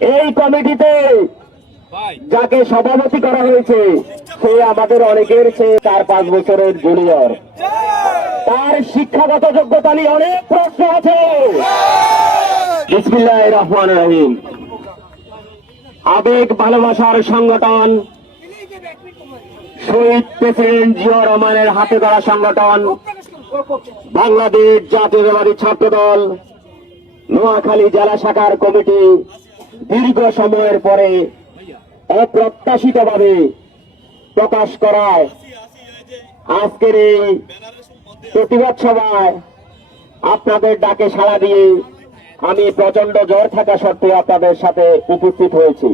এই কমিটিতে যাকে সভাপতি করা হয়েছে সে আমাদের অনেকের চেয়ে 4-5 বছরের জুনিয়র। তার শিক্ষাগত যোগ্যতা নিয়ে অনেক প্রশ্ন আছে। বিসমিল্লাহির রহমানির রহিম। আবেগ ভালোবাসার সংগঠন, শহীদ প্রেসিডেন্ট জিয়াউর রহমানের হাতে ধরা সংগঠন বাংলাদেশ জাতীয়তাবাদী ছাত্রদল নোয়াখালী জেলা শাখার কমিটি দীর্ঘ সময়ের পরে অপ্রত্যাশিতভাবে প্রকাশ করায় আজকের এই প্রতিবাদ সভায় আপনাদের ডাকে সাড়া দিয়ে আমি প্রচন্ড জ্বর থাকা সত্ত্বেও আপনাদের সাথে উপস্থিত হয়েছি।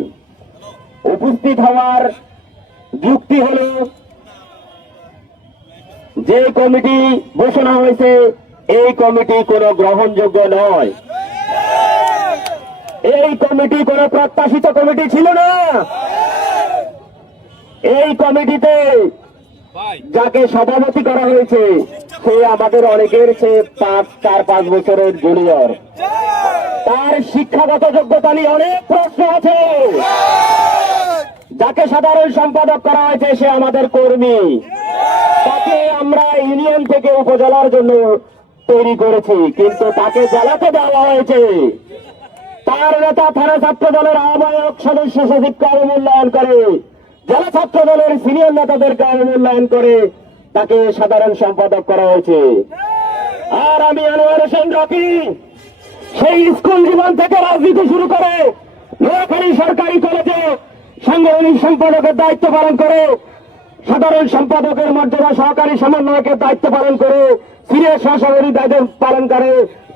উপস্থিত হওয়ার যুক্তি হল, যে কমিটি ঘোষণা হয়েছে এই কমিটি কোনো গ্রহণযোগ্য নয়। এই কমিটি কোনো প্রত্যাশিত কমিটি ছিল না। এই কমিটিতে যাকে সভাপতি করা হয়েছে সে আমাদের অনেকের চেয়ে 4-5 বছরের জুনিয়র। তার শিক্ষাগত যোগ্যতা নিয়ে অনেক প্রশ্ন আছে। যাকে সাধারণ সম্পাদক করা হয়েছে সে আমাদের কর্মী। তাকে আমরা ইউনিয়ন থেকে উপজেলার জন্য তৈরি করেছি, কিন্তু তাকে জেলাতে দেওয়া হয়েছে। তার নেতা থানা ছাত্র দলের আহ্বায়ক সদস্য সচিবকে অবমূল্যায়ন করে, জেলা ছাত্র দলের সিনিয়র নেতাদেরকে অবমূল্যায়ন করে তাকে সাধারণ সম্পাদক করা হয়েছে। আর আমি আনোয়ার হোসেন রকি সেই স্কুল জীবন থেকে রাজনীতি শুরু করে নোয়াখালী সরকারি কলেজে সাংগঠনিক সম্পাদকের দায়িত্ব পালন করে, সাধারণ সম্পাদকের মর্যাদা সহকারী সমন্বয়কের দায়িত্ব পালন করে, সিনিয়র সহসভাপতির দায়িত্ব পালন করে,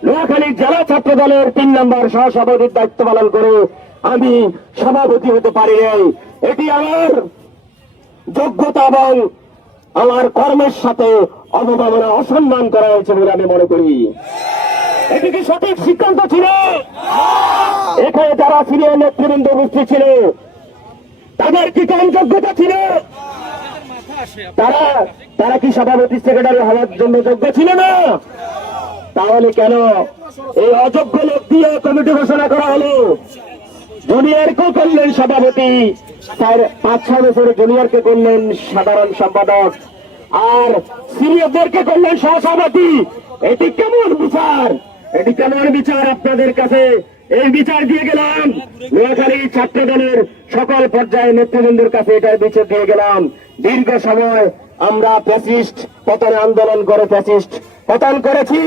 নোয়াখালী জেলা ছাত্র দলের 3 নম্বর সহসভাপতির দায়িত্ব পালন করে আমি সভাপতি হতে পারি নাই। এটি আমার যোগ্যতা এবং আমার কর্মের সাথে অবমাননা অসম্মান করা হয়েছে বলে আমি মনে করি। এটি কি সঠিক সিদ্ধান্ত ছিল? এখানে যারা সিনিয়র নেতৃবৃন্দ উপস্থিত ছিল তাদের কি কম যোগ্যতা ছিল? তারা কি সভাপতি সেক্রেটারি হওয়ার জন্য যোগ্য ছিল না? তাহলে কেন এই অযোগ্য লোক দিয়ে কমিটি ঘোষণা করা হলো? জুনিয়রকে করলেন সভাপতি, 5-6 বছরের জুনিয়রকে করলেন সাধারণ সম্পাদক, আর সিনিয়রদেরকে করলেন সহসভাপতি। এটি কেমন বিচার? এটি কেমন বিচার? আপনাদের কাছে এই বিচার দিয়ে গেলাম। নোয়াখালী ছাত্র দলের সকল পর্যায়ে নেতৃবৃন্দের কাছে এটার বিচার দিয়ে গেলাম। দীর্ঘ সময় আমরা ফ্যাসিস্ট পতন আন্দোলন করে ফ্যাসিস্ট পতন করেছি।